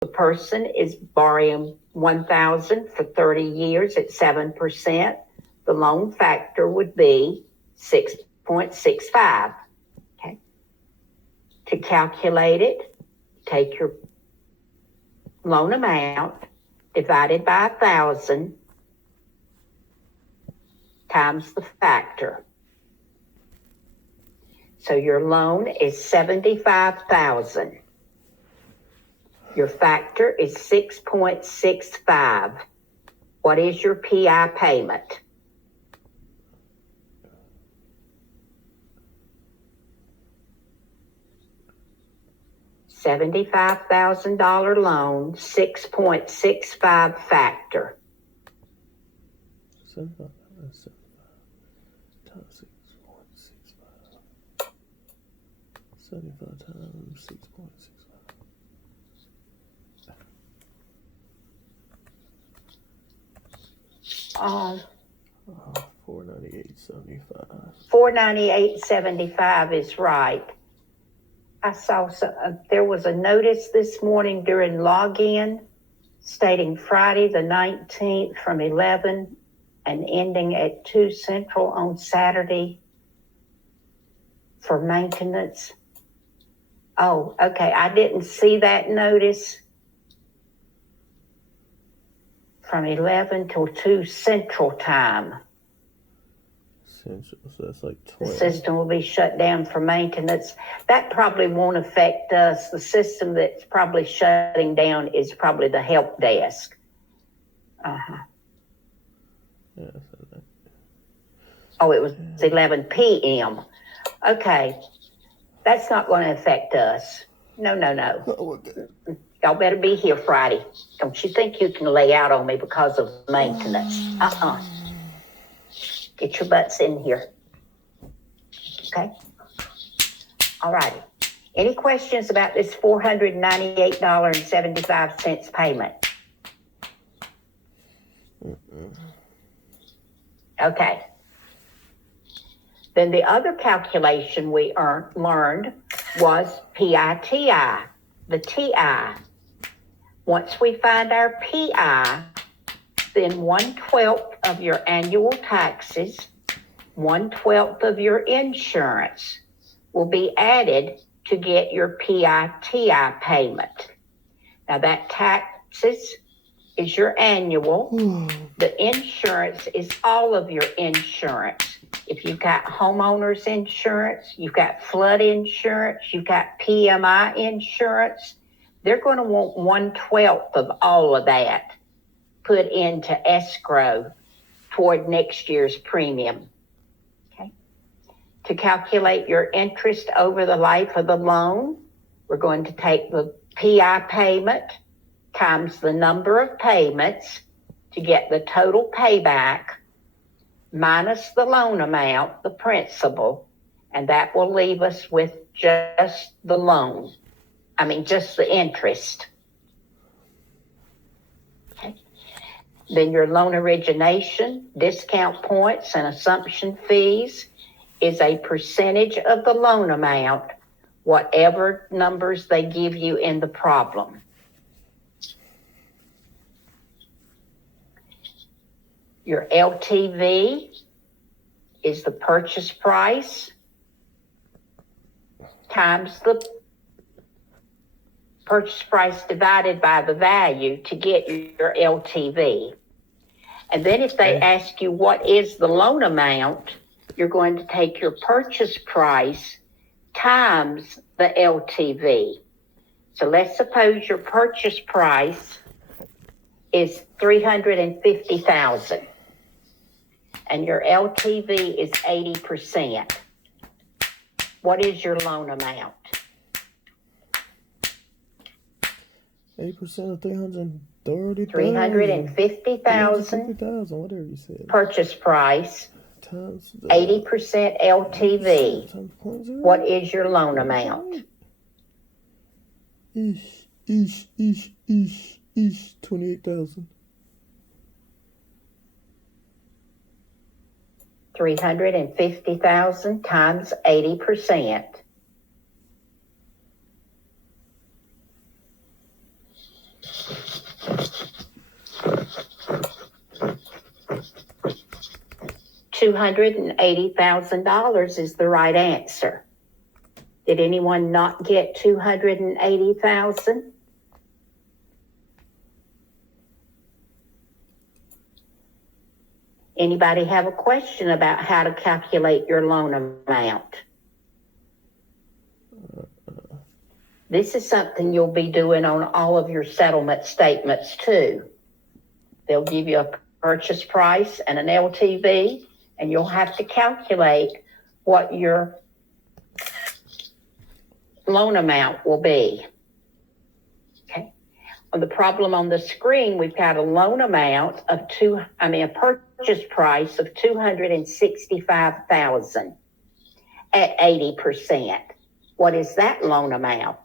the person is borrowing $1,000 for 30 years at 7%, the loan factor would be 6.65. Okay. To calculate it, take your loan amount divided by 1,000 times the factor. So your loan is $75,000. Your factor is 6.65. What is your PI payment? $75,000 loan, 6.65 factor. 75 times 6.65. 75 times 6.65. 498.75. 498.75 is right. I saw there was a notice this morning during login stating Friday the 19th from 11 and ending at 2 Central on Saturday for maintenance. Oh, okay. I didn't see that notice. From 11 till 2 Central time. Central, so that's like 20. The system will be shut down for maintenance. That probably won't affect us. The system that's probably shutting down is probably the help desk. Yeah, Oh, it was 11 p.m. Okay. That's not going to affect us. No. Oh, okay. Y'all better be here Friday. Don't you think you can lay out on me because of maintenance? Get your butts in here. Okay? All righty. Any questions about this $498.75 payment? Okay. Then the other calculation we learned was PITI, the TI. Once we find our PI, then 1/12 of your annual taxes, 1/12 of your insurance will be added to get your PITI payment. Now that taxes is your annual. The insurance is all of your insurance. If you've got homeowners insurance, you've got flood insurance, you've got PMI insurance, they're going to want 1/12 of all of that put into escrow toward next year's premium. Okay. To calculate your interest over the life of the loan, we're going to take the PI payment times the number of payments to get the total payback minus the loan amount, the principal, and that will leave us with just the loan. Just the interest. Okay. Then your loan origination, discount points, and assumption fees is a percentage of the loan amount, whatever numbers they give you in the problem. Your LTV is the purchase price times the purchase price divided by the value to get your LTV. And then if they ask you what is the loan amount, you're going to take your purchase price times the LTV. So let's suppose your purchase price is $350,000 and your LTV is 80%. What is your loan amount? 8% of 330,000. 350,000. Whatever you said. Purchase price. Times 80% LTV. What is your loan amount? 28,000. 350,000 times 80%. $280,000 is the right answer. Did anyone not get 280,000? Anybody have a question about how to calculate your loan amount? This is something you'll be doing on all of your settlement statements too. They'll give you a purchase price and an LTV, and you'll have to calculate what your loan amount will be. Okay. On the problem on the screen, we've got a loan amount of a purchase price of $265,000 at 80%. What is that loan amount?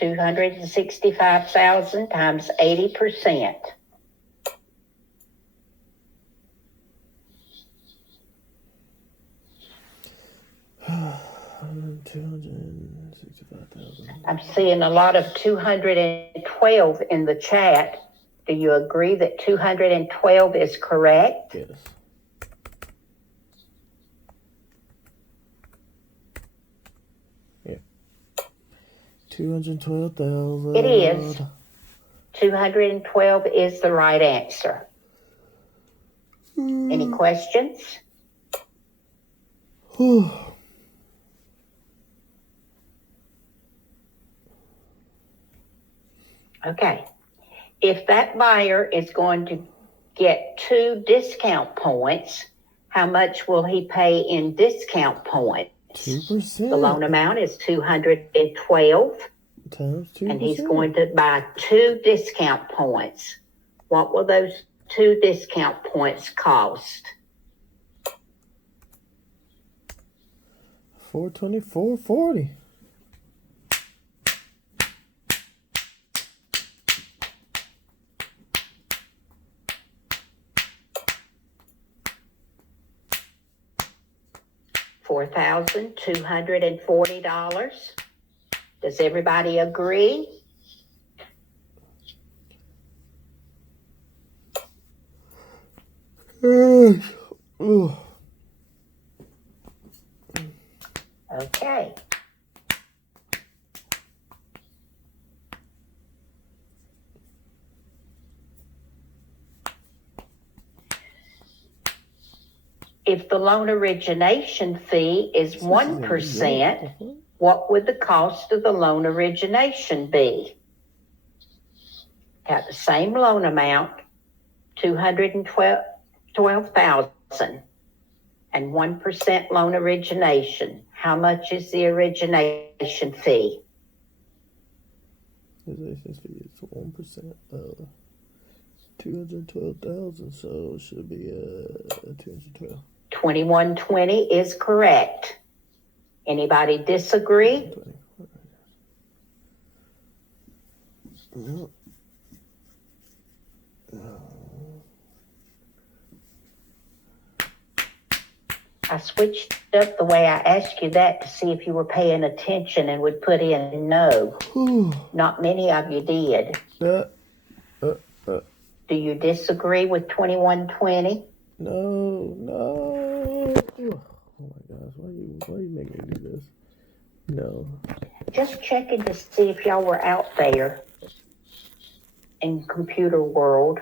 $265,000 times 80%. $265,000. I'm seeing a lot of 212 in the chat. Do you agree that 212 is correct? Yes. Yeah. 212,000. It is. 212 is the right answer. Any questions? Okay. If that buyer is going to get 2 discount points, how much will he pay in discount points? 2%. The loan amount is 212, times 2%. and he's going to buy 2 discount points. What will those 2 discount points cost? $424.40. $4,240. Does everybody agree? Okay. If the loan origination fee is 1%, what would the cost of the loan origination be? Got the same loan amount, $212,000, and 1% loan origination. How much is the origination fee? Origination fee is 1% of 212,000, so it should be 212. 2120 is correct. Anybody disagree? No. I switched up the way I asked you that to see if you were paying attention and would put in no. Not many of you did. Do you disagree with 2120? No. Oh my gosh, why you making me do this? No. Just checking to see if y'all were out there in computer world.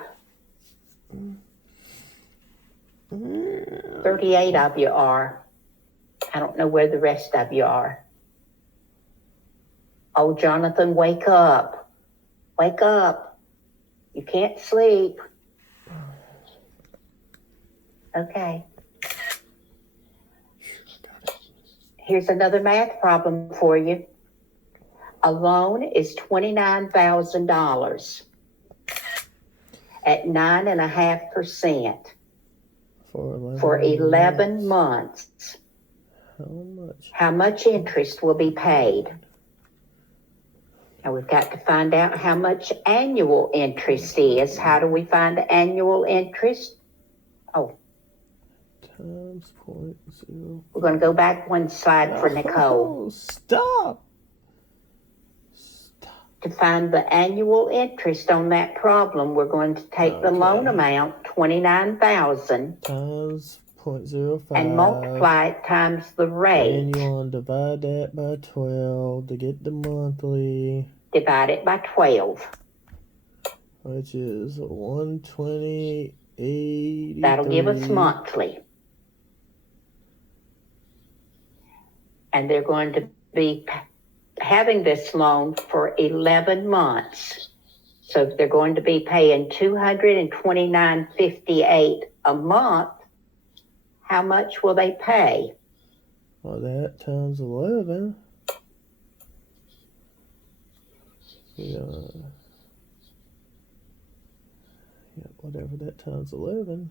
38 of you are. I don't know where the rest of you are. Oh, Jonathan, wake up. Wake up. You can't sleep. Okay. Here's another math problem for you. A loan is $29,000 at 9.5% for 11 months. How much? How much interest will be paid? Now we've got to find out how much annual interest is. How do we find the annual interest? Oh. Times 0.0. We're going to go back one slide for Nicole. Stop. To find the annual interest on that problem, we're going to take the loan amount, $29,000, times 0.05 and multiply it times the rate. Then you want to divide that by 12 to get the monthly, Divide it by 12. which is 120.83. That'll give us monthly. And they're going to be having this loan for 11 months. So if they're going to be paying $229.58 a month, how much will they pay? Well, that times 11. Yeah, whatever that times 11.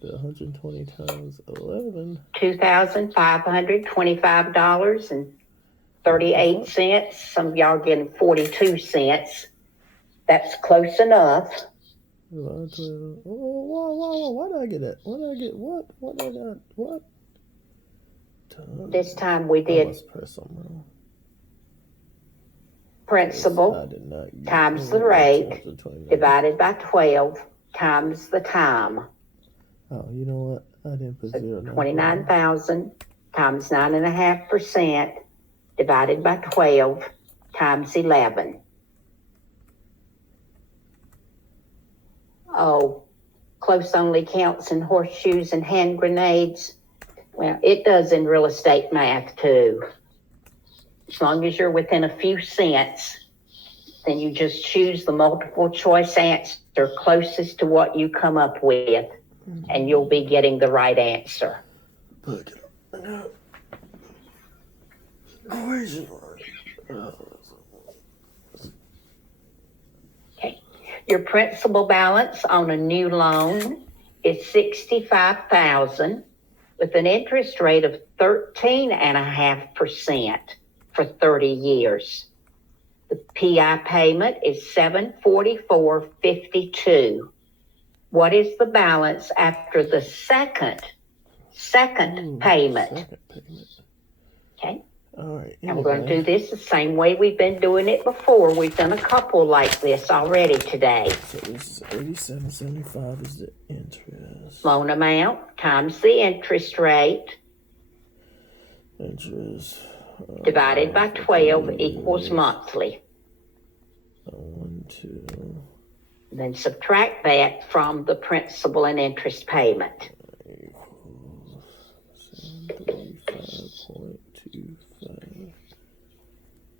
The 120 times 11. $2,525.38. Some of y'all getting 42 cents. That's close enough. Whoa, why did I get that? What did I get? What did I got? What? This time we I did must press something wrong. principal I did not get times the rate divided by 12 times the time. Oh, you know what? I didn't put So 0. 29,000 times 9.5% divided by 12 times 11. Oh, close only counts in horseshoes and hand grenades. Well, it does in real estate math too. As long as you're within a few cents, then you just choose the multiple choice answer closest to what you come up with, and you'll be getting the right answer. Okay. Your principal balance on a new loan is $65,000 with an interest rate of 13.5% for 30 years. The PI payment is $744.52. What is the balance after the second payment? Okay. All right. And we're going to do this the same way we've been doing it before. We've done a couple like this already today. So this is $87.75 is the interest. Loan amount times the interest rate. Interest. Divided by 12 equals monthly. 1, 2. Then subtract that from the principal and interest payment. Equals 735.25.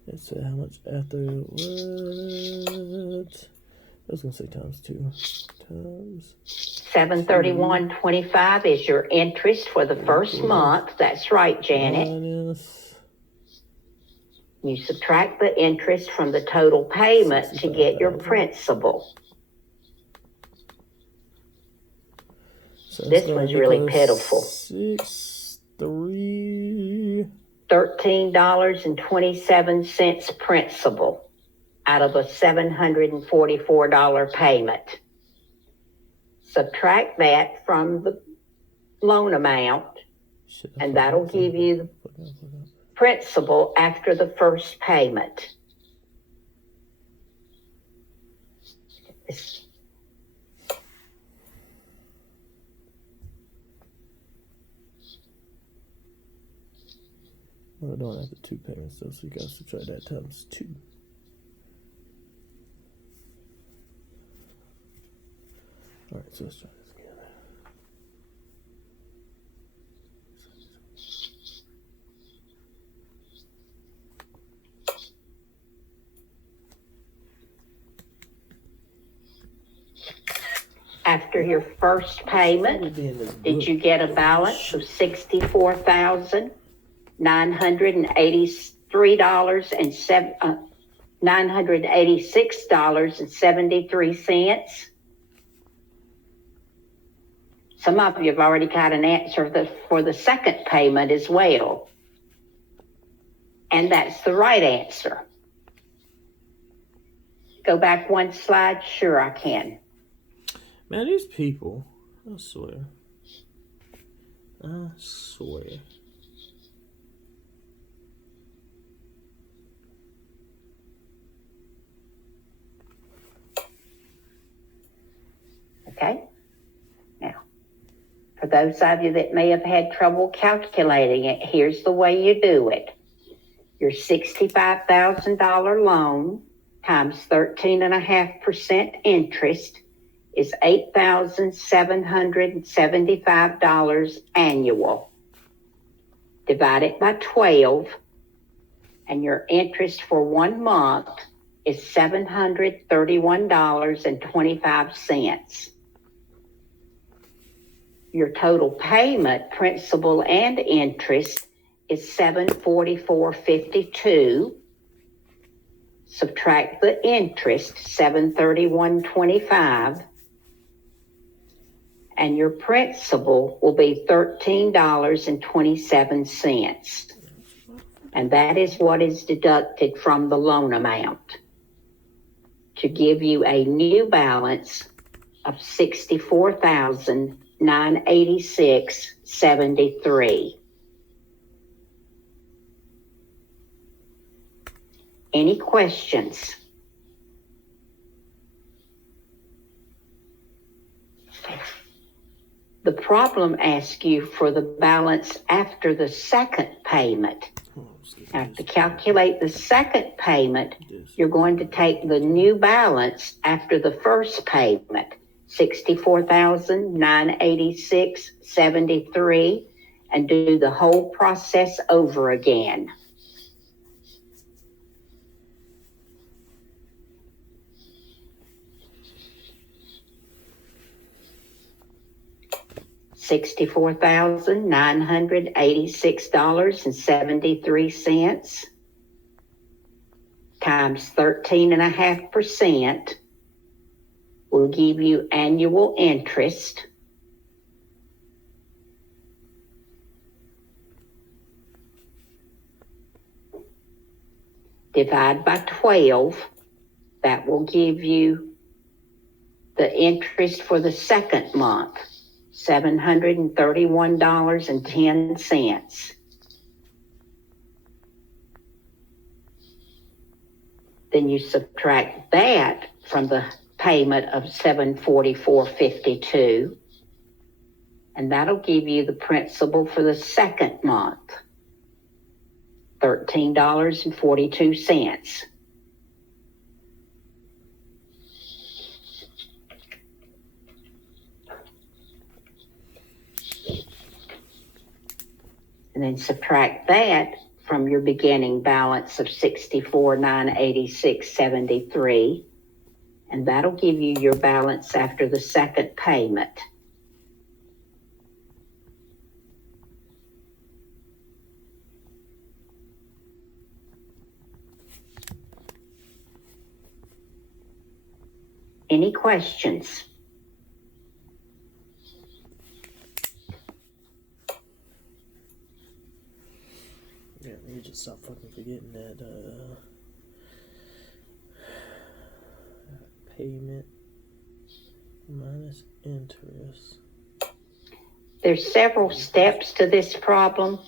Let's say how much after what? I was gonna say times 2. Times 731.25 is your interest for the first month. That's right, Janet. Minus. You subtract the interest from the total payment to get your principal. So this was really pitiful. $13.27 principal out of a $744 payment. Subtract that from the loan amount, and that'll give you the principal after the first payment. We're doing after 2 payments though, so you gotta subtract that times 2. Alright, so let's try this again. After your first payment, did you get a balance of $986.73? Some of you have already got an answer for the second payment as well. And that's the right answer. Go back one slide? Sure, I can. Man, these people, I swear. I swear. Okay? Now, for those of you that may have had trouble calculating it, here's the way you do it. Your $65,000 loan times 13.5% interest is $8,775 annual. Divide it by 12, and your interest for 1 month is $731.25. Your total payment, principal and interest, is $744.52. Subtract the interest, $731.25, and your principal will be $13.27. And that is what is deducted from the loan amount to give you a new balance of $64,986.73. Any questions? The problem asks you for the balance after the second payment. Now, to calculate the second payment, you're going to take the new balance after the first payment, $64,986.73, and do the whole process over again. $64,986.73 times 13.5% will give you annual interest divide by 12. That will give you the interest for the second month, $731.10. Then you subtract that from the payment of $744.52, and that'll give you the principal for the second month, $13.42. And then subtract that from your beginning balance of $64,986.73, and that'll give you your balance after the second payment. Any questions? Yeah, you just stop fucking forgetting that payment minus interest. There's several steps to this problem,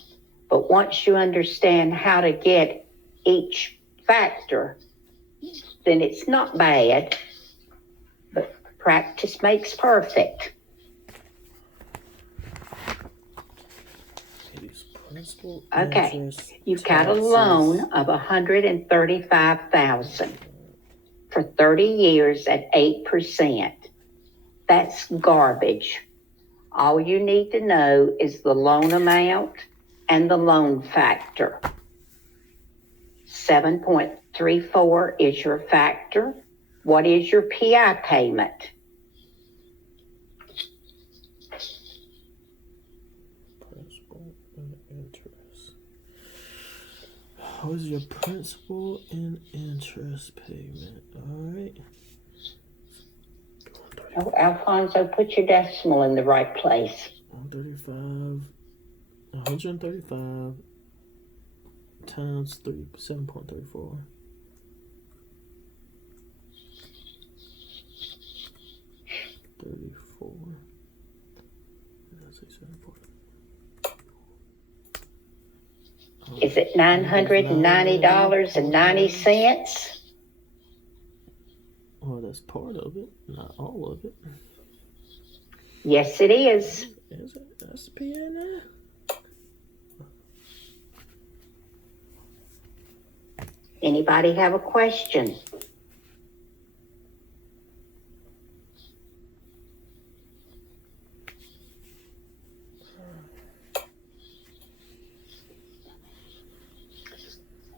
but once you understand how to get each factor, then it's not bad, but practice makes perfect. Principal, okay, interest, you've got a taxes. loan of $135,000 for 30 years at 8%. That's garbage. All you need to know is the loan amount and the loan factor. 7.34 is your factor. What is your PI payment? Principal and interest. What is your principal and interest payment? All right. Oh, Alfonso, put your decimal in the right place. 135 times 7.34. 34. Is it $990.90? Well, that's part of it, not all of it. Yes, it is. Is it? That's the PA now? Anybody have a question?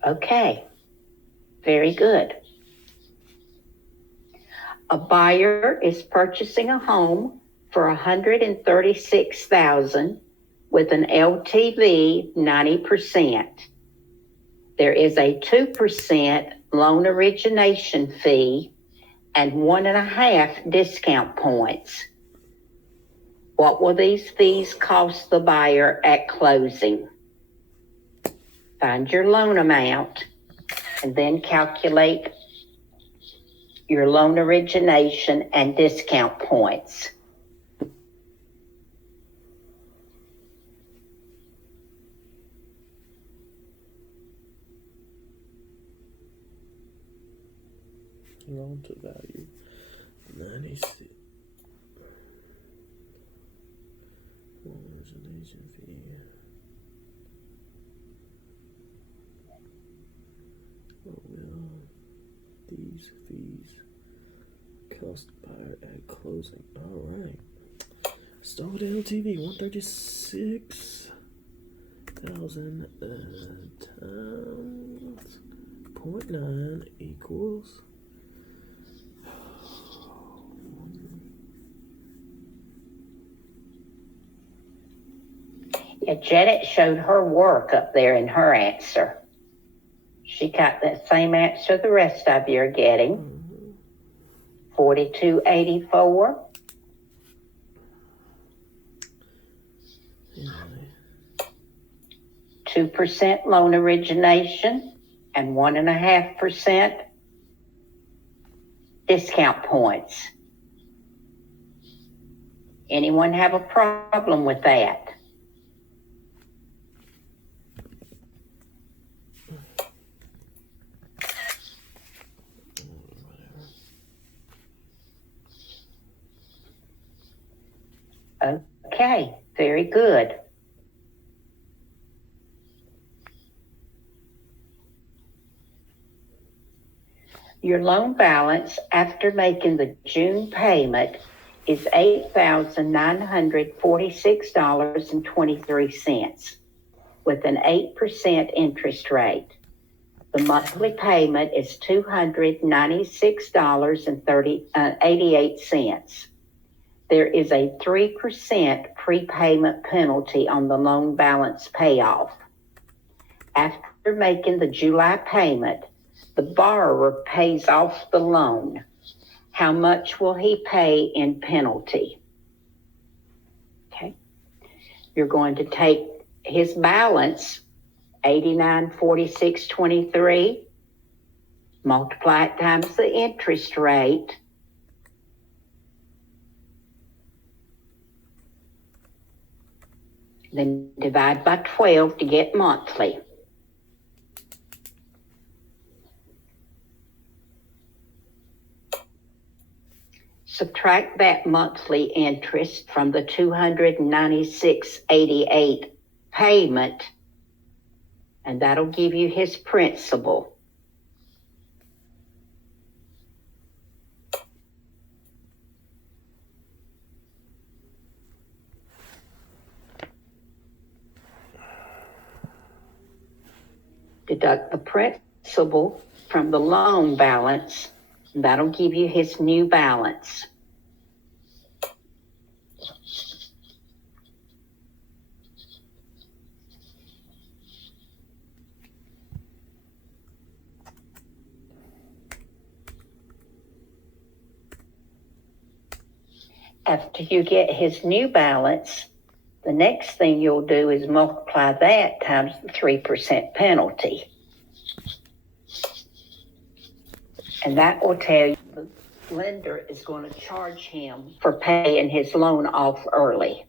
Okay, very good. A buyer is purchasing a home for $136,000 with an LTV 90%. There is a 2% loan origination fee and 1.5 discount points. What will these fees cost the buyer at closing? Find your loan amount and then calculate your loan origination and discount points. Loan to value 96. Loan origination fee. What will these fees cost buyer at closing? All right. Start with LTV 136,000 times 0.9 equals. Yeah, Janet showed her work up there in her answer. She got the same answer the rest of you are getting. 4284. Yeah. 2% loan origination and 1.5% discount points. Anyone have a problem with that? Okay, very good. Your loan balance after making the June payment is $8,946.23 with an 8% interest rate. The monthly payment is $296.88. There is a 3% prepayment penalty on the loan balance payoff. After making the July payment, the borrower pays off the loan. How much will he pay in penalty? Okay. You're going to take his balance, $89.46.23, multiply it times the interest rate, then divide by 12 to get monthly. Subtract that monthly interest from the $296.88 payment, and that'll give you his principal. Deduct the principal from the loan balance, and that'll give you his new balance. After you get his new balance, the next thing you'll do is multiply that times the 3% penalty. And that will tell you the lender is going to charge him for paying his loan off early.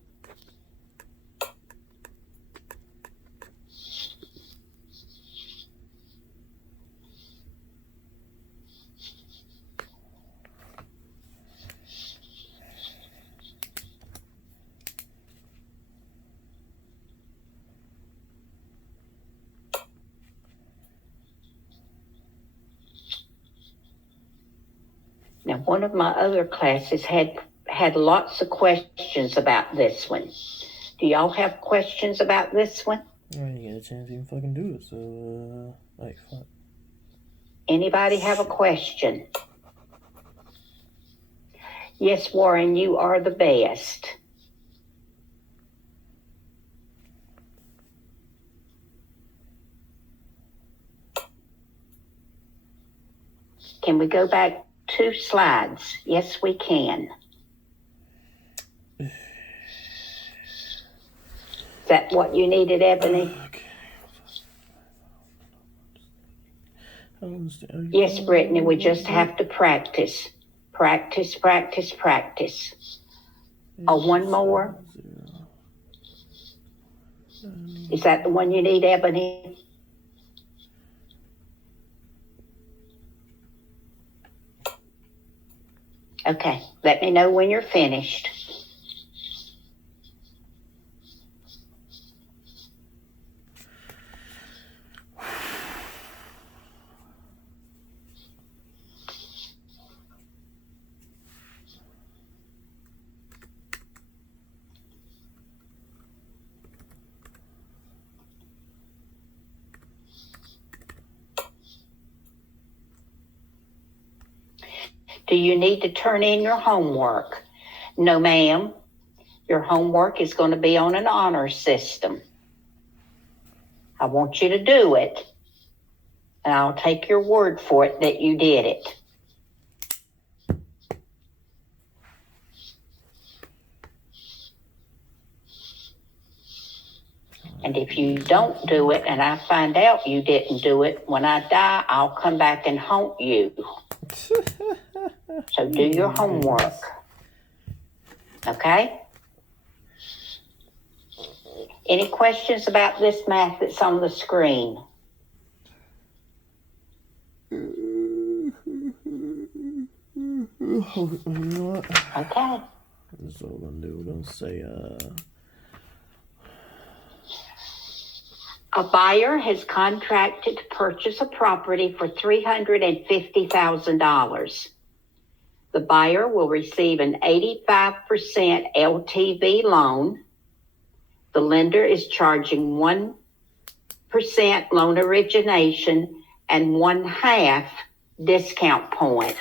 Now, one of my other classes had lots of questions about this one. Do y'all have questions about this one? I didn't get a chance to even fucking do it, so, like, fuck. Anybody have a question? Yes, Warren, you are the best. Can we go back 2 slides? Yes, we can. Is that what you needed, Ebony? Okay. I don't understand. Yes, Brittany, we just have to practice. Practice, practice, practice. Oh, one more? Is that the one you need, Ebony? Okay, let me know when you're finished. Do you need to turn in your homework? No, ma'am. Your homework is going to be on an honor system. I want you to do it, and I'll take your word for it that you did it. And if you don't do it and I find out you didn't do it, when I die, I'll come back and haunt you. So do your homework. Okay? Any questions about this math that's on the screen? You know what? Okay. This is what we're gonna do. We're gonna say, A buyer has contracted to purchase a property for $350,000. The buyer will receive an 85% LTV loan. The lender is charging 1% loan origination and 1/2 discount point.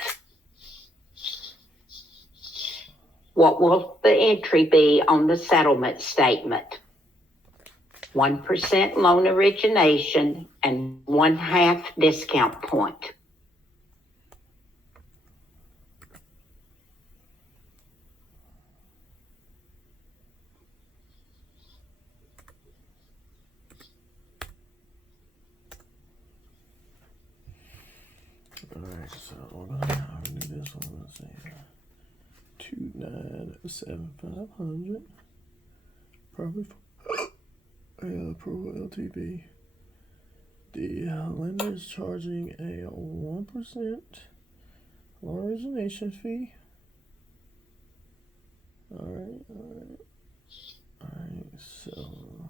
What will the entry be on the settlement statement? 1% loan origination and 1/2 discount point. alright, so we're gonna do this one. We're gonna say 297,500. Probably approval LTV. The lender is charging a 1% loan origination fee. Alright, so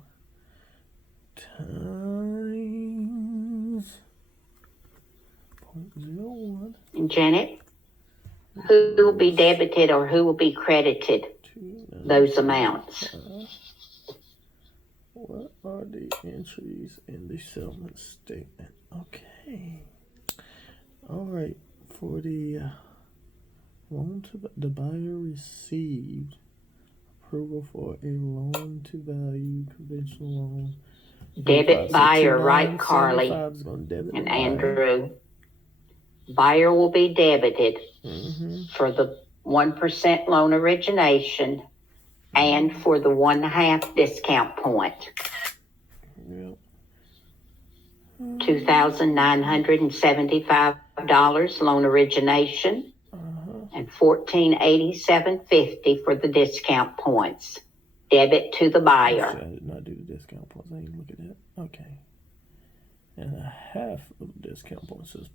times 0.01. Janet, who will be debited or who will be credited those amounts? What are the entries in the settlement statement? Okay. All right. For the loan to the buyer received approval for a loan to value conventional loan. Debit buyer, right, Carly and Andrew? Buyer will be debited for the 1% loan origination and for the 1/2 discount point. Yep. $2,975 loan origination and $1,487.50 for the discount points. Debit to the buyer. I did not do the discount points. I didn't look at that. Okay. And 1/2 of the discount points is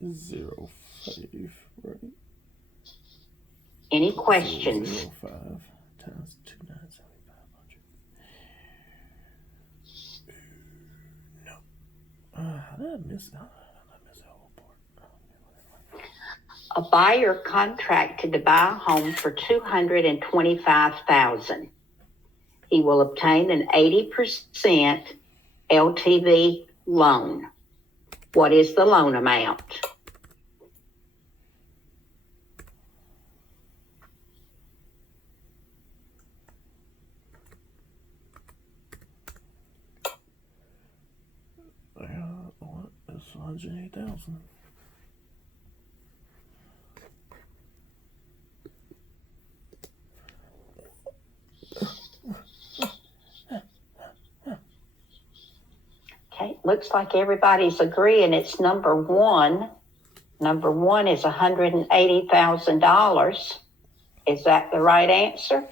0.05, right? Any questions? 0.05 times 297,500. No. How did I miss that whole part? A buyer contracted to buy a home for $225,000. He will obtain an 80% LTV loan. What is the loan amount? What? It's 108,000. Okay, looks like everybody's agreeing it's number one. Number one is $180,000. Is that the right answer?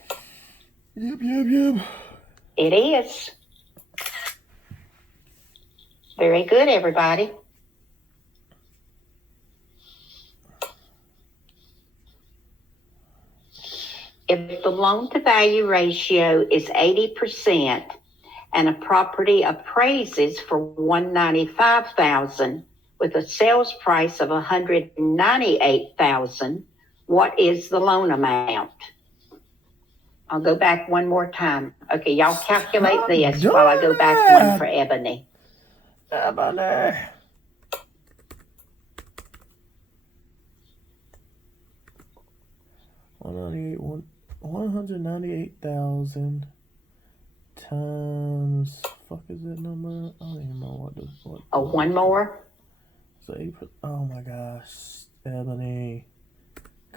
Yep. It is. Very good, everybody. If the loan-to-value ratio is 80% and a property appraises for $195,000 with a sales price of $198,000, what is the loan amount? I'll go back one more time. Okay, y'all calculate this while I go back one for Ebony. Ebony. $198,000 times, fuck is that number? I don't even know what. Oh, one more? So 80%. Oh my gosh, Ebony.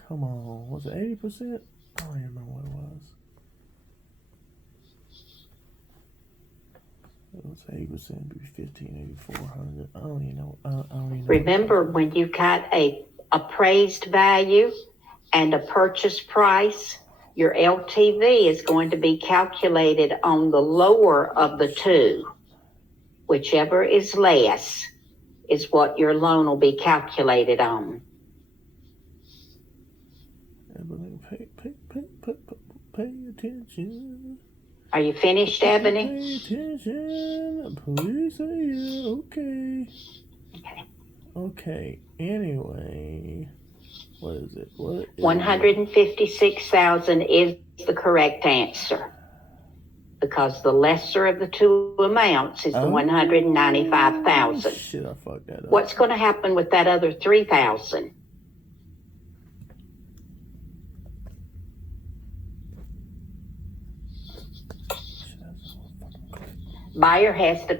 Come on, was it 80%? I don't even remember what it was. It was 80%, be 1,584,00. I don't even know. I don't even know. Remember, when you got a appraised value and a purchase price, your LTV is going to be calculated on the lower of the two. Whichever is less is what your loan will be calculated on. Ebony, pay attention. Are you finished, Ebony? Pay attention. Please say yeah. Okay. Okay. Anyway, what is it? 156,000 is the correct answer, because the lesser of the two amounts is the 195,000. Shit, I fucked that up. What's going to happen with that other 3,000? Buyer has to